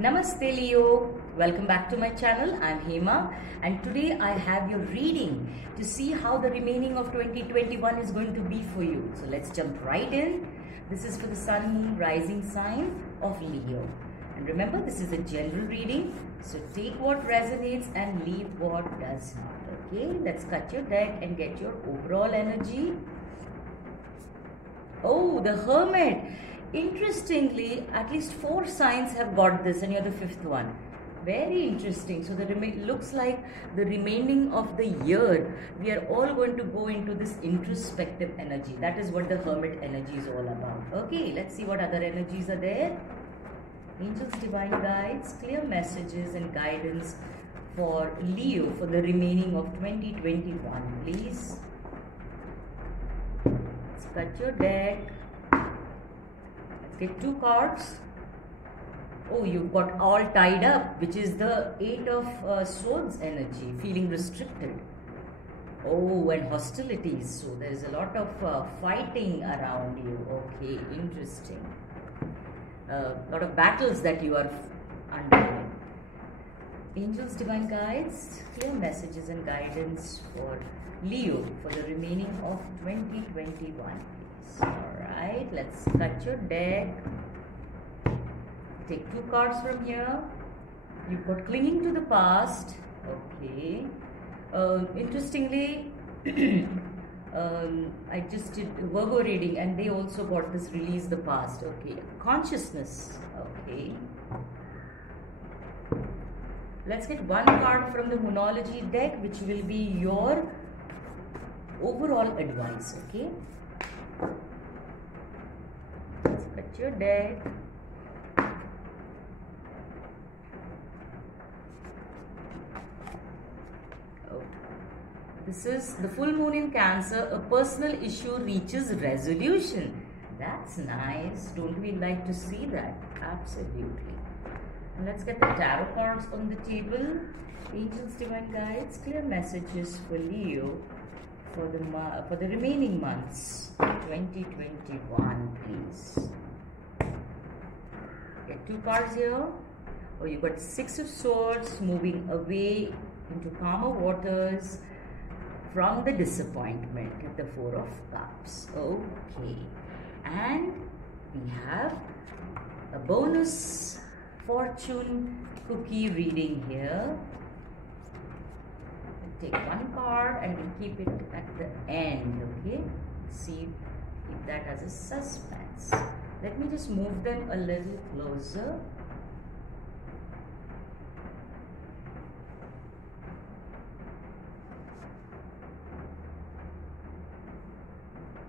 Namaste Leo, welcome back to my channel. I'm Hema and today I have your reading to see how the remaining of 2021 is going to be for you. So let's jump right in. This is for the Sun, Moon, Rising sign of Leo. And remember, this is a general reading, so take what resonates and leave what does not. Okay, let's cut your deck and get your overall energy. Oh, the Hermit. Interestingly, at least 4 signs have got this and you're the 5th one. Very interesting. So looks like the remaining of the year, we are all going to go into this introspective energy. That is what the Hermit energy is all about. Okay, let's see what other energies are there. Angels, divine guides, clear messages and guidance for Leo for the remaining of 2021, please. Let's cut your deck. Take 2 cards. Oh, you've got all tied up, which is the 8 of Swords energy, feeling restricted. Oh, and hostilities. So there's a lot of fighting around you. Okay, interesting. A lot of battles that you are undergoing. Angels, divine guides, clear messages and guidance for Leo for the remaining of 2021. Alright, let's cut your deck. Take 2 cards from here. You've got clinging to the past. Okay. Interestingly, I just did Virgo reading and they also got this release the past. Okay. Consciousness. Okay. Let's get 1 card from the Moonology deck, which will be your overall advice. Okay. Let's cut your deck. Oh. This is the full moon in Cancer. A personal issue reaches resolution. That's nice. Don't we like to see that? Absolutely. And let's get the tarot cards on the table. Angels, divine guides, clear messages for Leo for the remaining months 2021, please. Get 2 cards here. Oh, you got 6 of Swords, moving away into calmer waters from the disappointment. Get the 4 of Cups. Okay, and we have a bonus fortune cookie reading here. Take 1 card and we'll keep it at the end. Okay, keep that as a suspense. Let me just move them a little closer.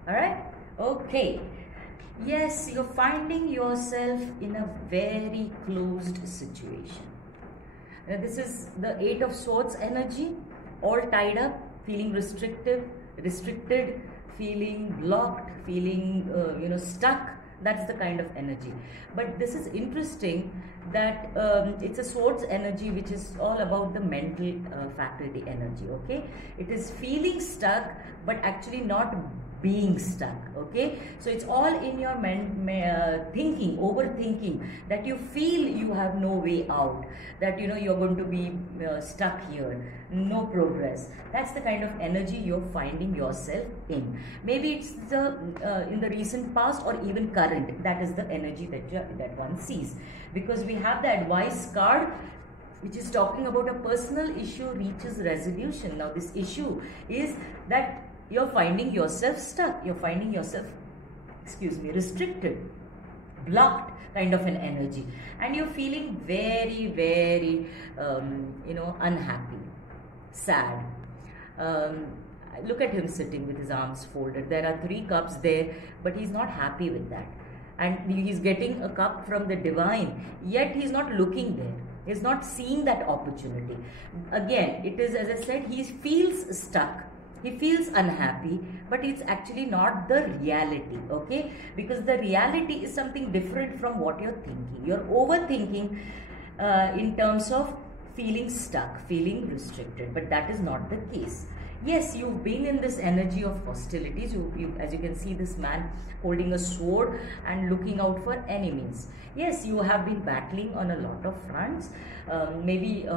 Alright, okay. Yes, you're finding yourself in a very closed situation. Now, this is the 8 of Swords energy. All tied up, feeling restricted, feeling blocked, feeling stuck. That's the kind of energy. But this is interesting that it's a Swords energy, which is all about the mental faculty energy. Okay, it is feeling stuck, but actually not being stuck. Okay, so it's all in your thinking, overthinking, that you feel you have no way out, that you're going to be stuck here, no progress. That's the kind of energy you're finding yourself in. Maybe it's the in the recent past or even current. That is the energy that one sees, because we have the advice card, which is talking about a personal issue reaches resolution. Now this issue is that you're finding yourself stuck, you're finding yourself, restricted, blocked kind of an energy, and you're feeling very, very, unhappy, sad. Look at him sitting with his arms folded. There are 3 cups there, but he's not happy with that. And he's getting a cup from the divine, yet he's not looking there. He's not seeing that opportunity. Again, it is, as I said, he feels stuck. He feels unhappy, but it's actually not the reality, okay? Because the reality is something different from what you're thinking. You're overthinking in terms of feeling stuck, feeling restricted, but that is not the case. Yes, you've been in this energy of hostilities. As you can see, this man holding a sword and looking out for enemies. Yes, you have been battling on a lot of fronts, maybe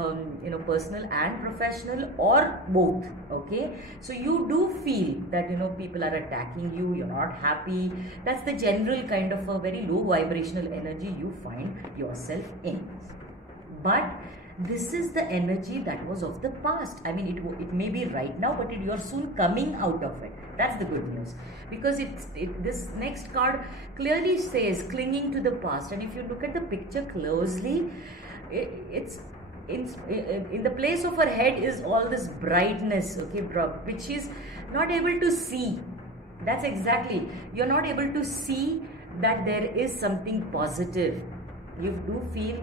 personal and professional, or both. Okay, so you do feel that people are attacking you. You're not happy. That's the general kind of a very low vibrational energy you find yourself in. But this is the energy that was of the past. I mean, it may be right now, but you're soon coming out of it. That's the good news, because this next card clearly says clinging to the past. And if you look at the picture closely, it's in the place of her head is all this brightness, okay, which is not able to see. That's exactly, you're not able to see that there is something positive. You do feel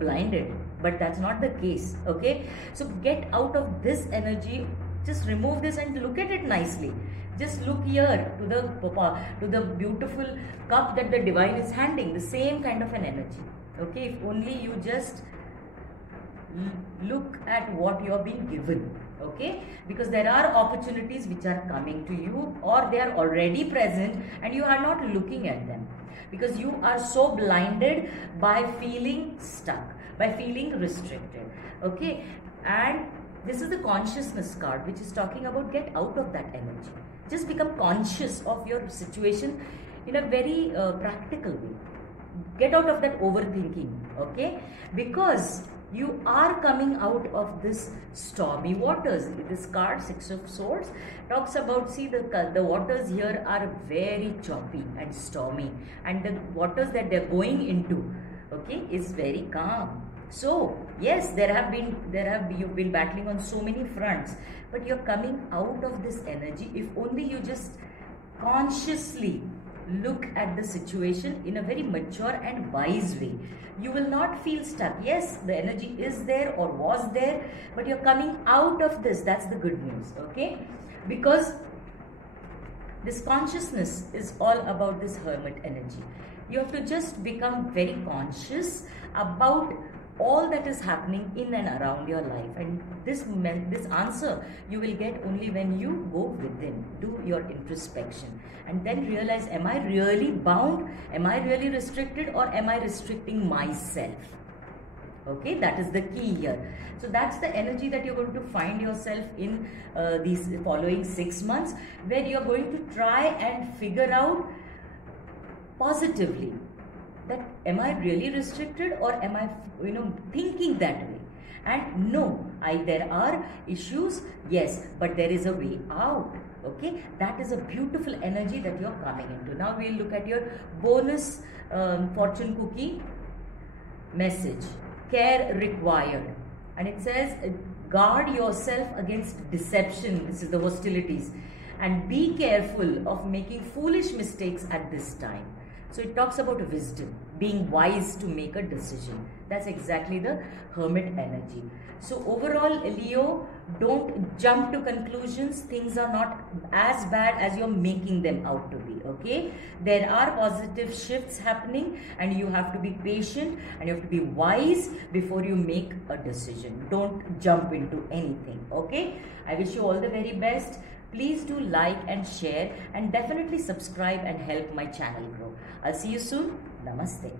blinded, but that's not the case. Okay, so get out of this energy. Just remove this and look at it nicely. Just look here to the beautiful cup that the divine is handing, the same kind of an energy. Okay, if only you just look at what you're being given. Okay, because there are opportunities which are coming to you, or they are already present and you are not looking at them, because you are so blinded by feeling stuck, by feeling restricted. Okay, and this is the consciousness card, which is talking about get out of that energy. Just become conscious of your situation in a very practical way. Get out of that overthinking. Okay, because you are coming out of this stormy waters. This card, Six of Swords, talks about, see, the waters here are very choppy and stormy, and the waters that they're going into, okay, is very calm. So yes, you've been battling on so many fronts, but you're coming out of this energy if only you just consciously look at the situation in a very mature and wise way. You will not feel stuck. Yes, the energy is there or was there, but you're coming out of this. That's the good news. Okay, because this consciousness is all about this hermit energy. You have to just become very conscious about all that is happening in and around your life, and this answer you will get only when you go within, do your introspection, and then realize, am I really bound, am I really restricted, or am I restricting myself? Okay, that is the key here. So that's the energy that you're going to find yourself in these following 6 months, where you're going to try and figure out positively that am I really restricted, or am I thinking that way? And no, there are issues, yes, but there is a way out. Okay, that is a beautiful energy that you're coming into. Now we'll look at your bonus fortune cookie message. Care required, and it says guard yourself against deception. This is the hostilities, and be careful of making foolish mistakes at this time. So it talks about wisdom, being wise to make a decision. That's exactly the hermit energy. So overall, Leo, don't jump to conclusions. Things are not as bad as you're making them out to be. Okay, there are positive shifts happening, and you have to be patient and you have to be wise before you make a decision. Don't jump into anything. Okay, I wish you all the very best. Please do like and share, and definitely subscribe and help my channel grow. I'll see you soon. Namaste.